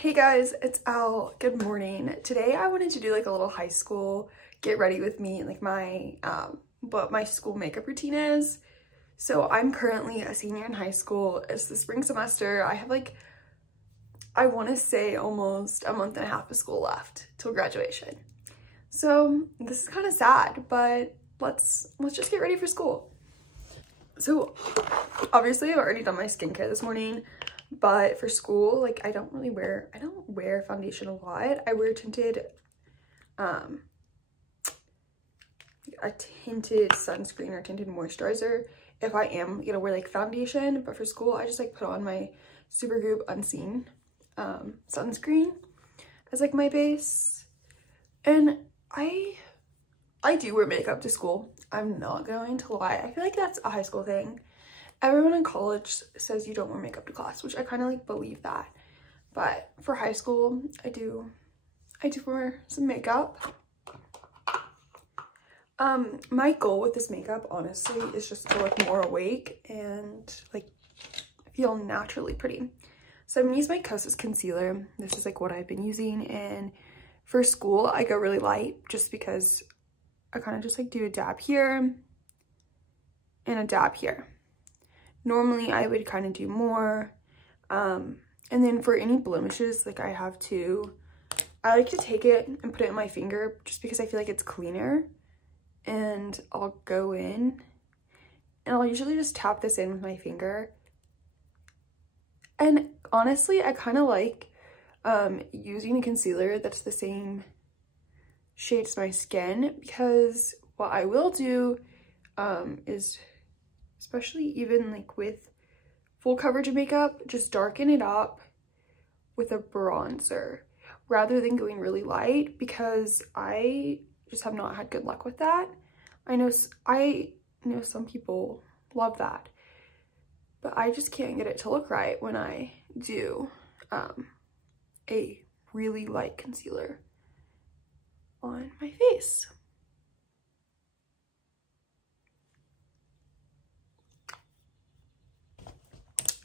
Hey guys, it's Elle. Good morning. Today I wanted to do like a little high school get ready with me and like my what my school makeup routine is. So I'm currently a senior in high school. It's the spring semester. I have like, I want to say almost a month and a half of school left till graduation. So this is kind of sad, but let's just get ready for school. So obviously I've already done my skincare this morning, but for school, like I don't wear foundation a lot. I wear tinted, a tinted sunscreen or tinted moisturizer if I am gonna wear like foundation, but for school I just like put on my Supergoop Unseen sunscreen as like my base. And I do wear makeup to school. I'm not going to lie. I feel like that's a high school thing. Everyone in college says you don't wear makeup to class, which I kind of like believe that. But for high school, I do wear some makeup. My goal with this makeup, honestly, is just to look more awake and like feel naturally pretty. So I'm gonna use my Kosas concealer. This is like what I've been using, and for school, I go really light just because I kind of just like do a dab here and a dab here. Normally I would kind of do more. And then for any blemishes, like I like to take it and put it in my finger just because I feel like it's cleaner. And I'll go in and I'll usually just tap this in with my finger. And honestly, I kind of like using a concealer that's the same shade as my skin, because what I will do is, especially even like with full coverage of makeup, just darken it up with a bronzer rather than going really light, because I just have not had good luck with that. I know some people love that, but I just can't get it to look right when I do a really light concealer on my face.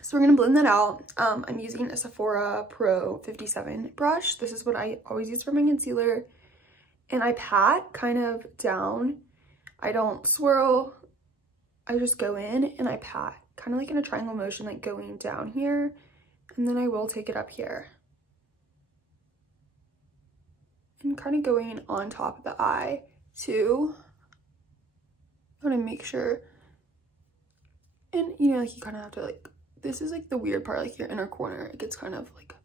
So we're gonna blend that out. I'm using a Sephora Pro 57 brush. This is what I always use for my concealer. And I pat kind of down. I don't swirl. I just go in and I pat, kind of like in a triangle motion, like going down here. And then I will take it up here. And kind of going on top of the eye too. I want to make sure. And you know, like you kind of have to like, this is like the weird part, like your inner corner, it gets kind of like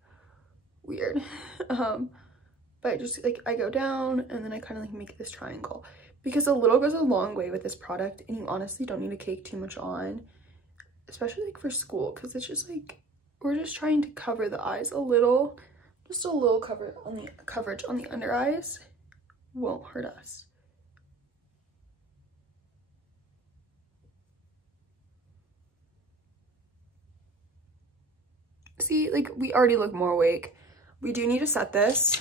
weird. But just like I go down and then I kind of like make this triangle, because a little goes a long way with this product, and you honestly don't need to cake too much on, especially like for school, because it's just like we're just trying to cover the eyes a little. Just a little coverage on the under eyes won't hurt us. See, like we already look more awake. We do need to set this.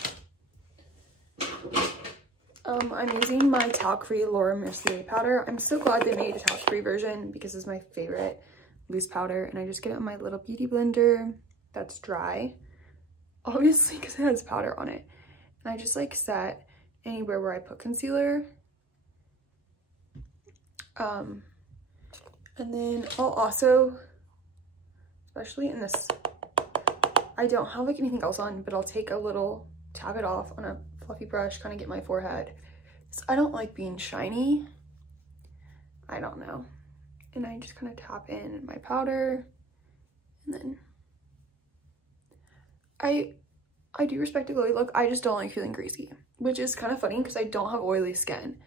I'm using my talc-free Laura Mercier powder. I'm so glad they made a talc-free version, because it's my favorite loose powder. And I just get it on my little beauty blender that's dry, obviously, because it has powder on it. And I just like set anywhere where I put concealer. And then I'll also, especially in this, I don't have like anything else on, but I'll take a little, tap it off on a fluffy brush, kind of get my forehead. So I don't like being shiny. I don't know. And I just kind of tap in my powder, and then I do respect a glowy look. I just don't like feeling greasy, which is kind of funny because I don't have oily skin.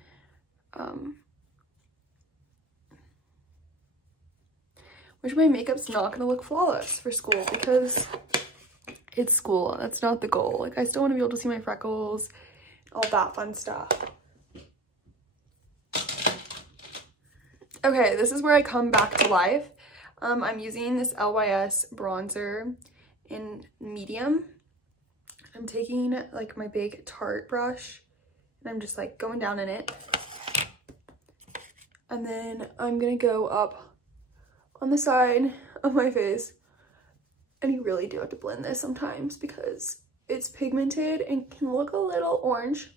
Which my makeup's not gonna look flawless for school, because it's school. That's not the goal. Like I still want to be able to see my freckles, all that fun stuff. Okay, this is where I come back to life. I'm using this LYS bronzer in medium. I'm taking like my big Tarte brush and I'm just like going down in it. And then I'm gonna go up on the side of my face And you really do have to blend this sometimes because it's pigmented and can look a little orange,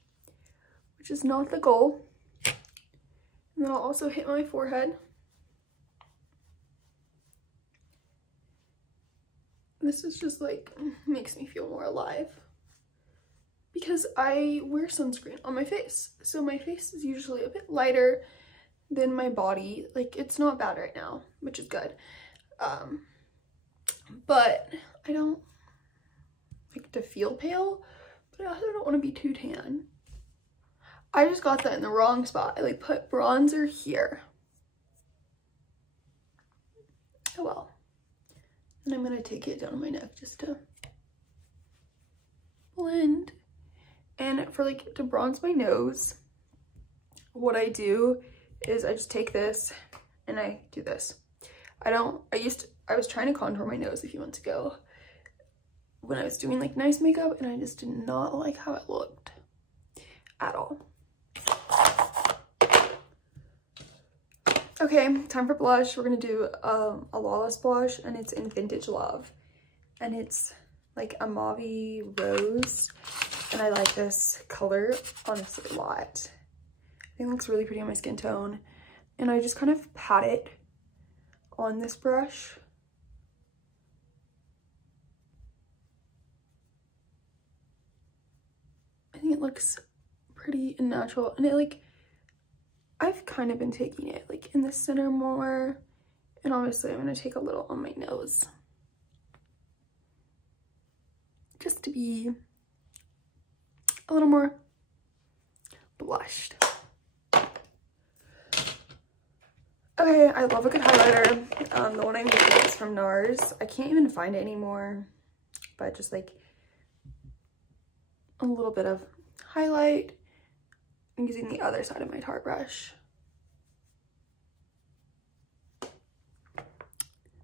which is not the goal. And then I'll also hit my forehead. This is just like, makes me feel more alive because I wear sunscreen on my face. So my face is usually a bit lighter than my body. Like, it's not bad right now, which is good. But I don't like to feel pale, but I also don't want to be too tan. I just got that in the wrong spot. I like put bronzer here. Oh well. And I'm gonna take it down my neck just to blend. And for like to bronze my nose, what I do is I just take this and I do this. I was trying to contour my nose a few months ago when I was doing like nice makeup, and I just did not like how it looked at all. Okay, time for blush. We're gonna do a Lawless blush, and it's in Vintage Love, and it's like a mauve-y rose, and I like this color honestly a lot. I think it looks really pretty on my skin tone, and I just kind of pat it on this brush. I think it looks pretty and natural, and it like, I've kind of been taking it like in the center more, and obviously I'm going to take a little on my nose just to be a little more blushed. Okay, I love a good highlighter. The one I'm using is from NARS. I can't even find it anymore, but just like a little bit of highlight. I'm using the other side of my Tarte brush.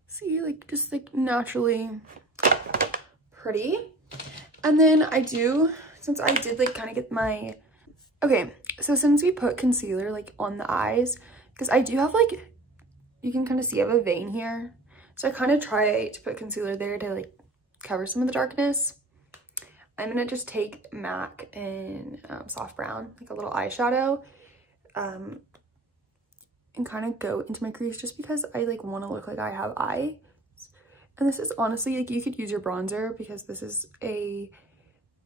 See, like just like naturally pretty. And then I do, since I did like kind of get my, okay, so since we put concealer like on the eyes, because I do have like, you can kind of see I have a vein here. So I kind of try to put concealer there to like cover some of the darkness. I'm gonna just take MAC in soft brown, like a little eyeshadow, and kind of go into my crease just because I like want to look like I have eyes. And this is honestly like, you could use your bronzer because this is a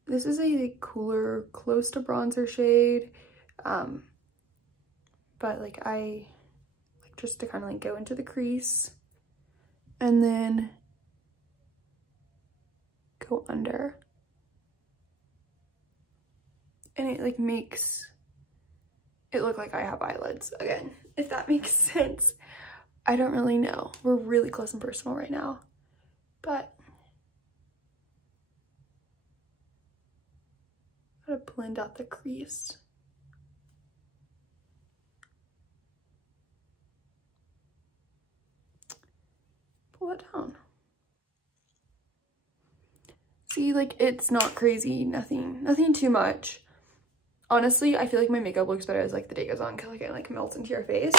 like cooler, close to bronzer shade. But like I like just to kind of like go into the crease and then go under. And it like makes it look like I have eyelids again, if that makes sense. I don't really know. We're really close and personal right now, but I gotta blend out the crease. Pull it down. See, like it's not crazy, nothing too much. Honestly, I feel like my makeup looks better as like the day goes on because like it like melts into your face.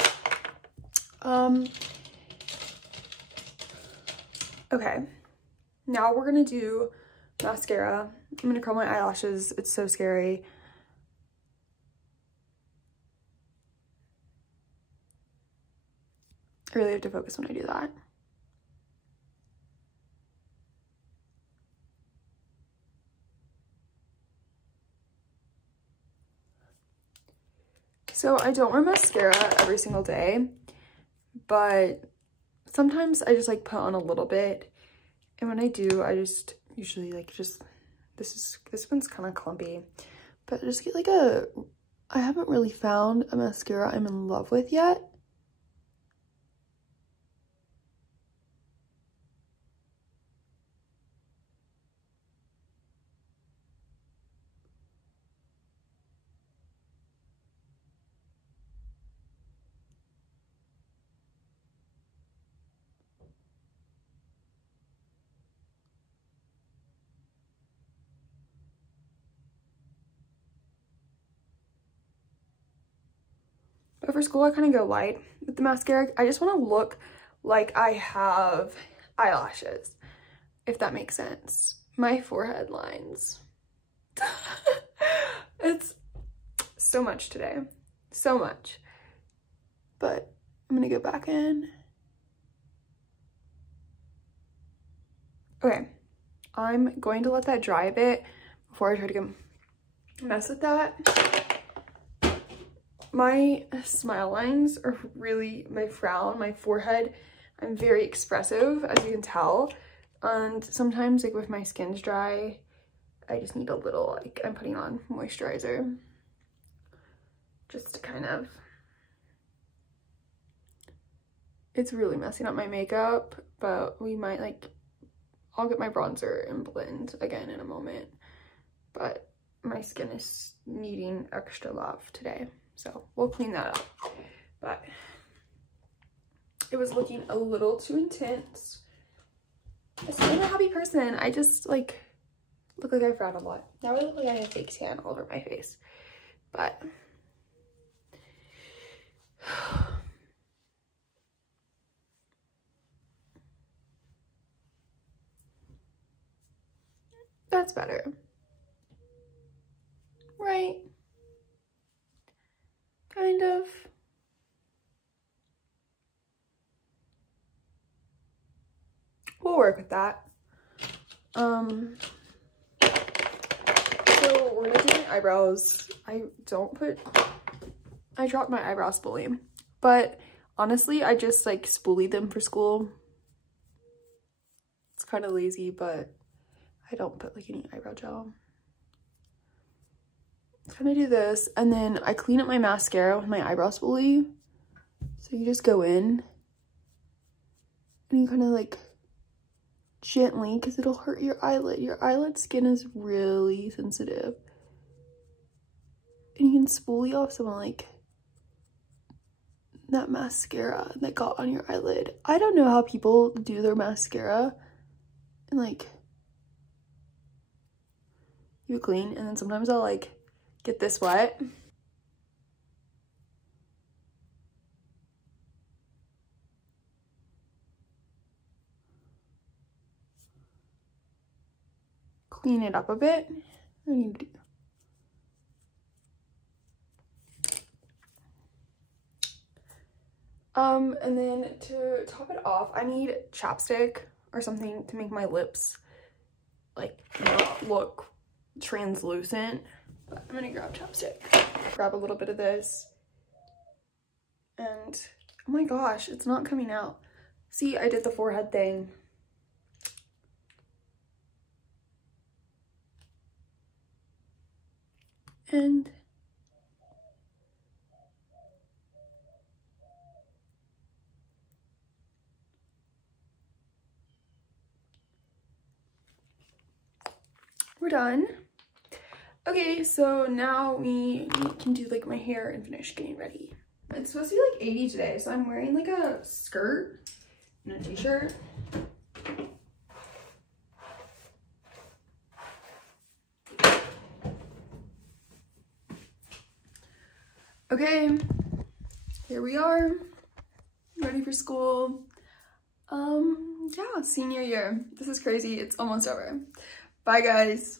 Okay, now we're gonna do mascara. I'm gonna curl my eyelashes. It's so scary. I really have to focus when I do that. So I don't wear mascara every single day, but sometimes I just like put on a little bit. And when I do, I just usually like just, this one's kind of clumpy, but I just get like I haven't really found a mascara I'm in love with yet. But for school, I kind of go light with the mascara. I just want to look like I have eyelashes. if that makes sense. My forehead lines. It's so much today, so much. But I'm gonna go back in. Okay, I'm going to let that dry a bit before I try to go mess with that. My smile lines are really, my frown, my forehead, I'm very expressive, as you can tell. And sometimes, like, with my skin's dry, I just need a little, like, I'm putting on moisturizer just to kind of, it's really messing up my makeup, but we might, like, I'll get my bronzer and blend again in a moment. But my skin is needing extra love today, so we'll clean that up. But it was looking a little too intense. I'm still a happy person. I just, like, look like I frown a lot. Now I look like I have fake tan all over my face. But that's better. Right? Kind of. We'll work with that. So we're gonna do my eyebrows. I dropped my eyebrow spoolie, but honestly, I just like spoolied them for school. It's kind of lazy, but I don't put like any eyebrow gel. I'm gonna do this, and then I clean up my mascara with my eyebrow spoolie. So you just go in and you kind of like gently, because it'll hurt your eyelid. Your eyelid skin is really sensitive. And you can spoolie off some of like that mascara that got on your eyelid. I don't know how people do their mascara and like you clean, and then sometimes I'll like get this wet. Clean it up a bit. I need to do. And then to top it off, I need chapstick or something to make my lips like not look translucent. But I'm gonna grab chapstick. Grab a little bit of this. And oh my gosh, it's not coming out. See, I did the forehead thing. And we're done. Okay, so now we can do like my hair and finish getting ready. It's supposed to be like 80 today, so I'm wearing like a skirt and a t-shirt. Okay, here we are, ready for school. Yeah, senior year. This is crazy. It's almost over. Bye, guys.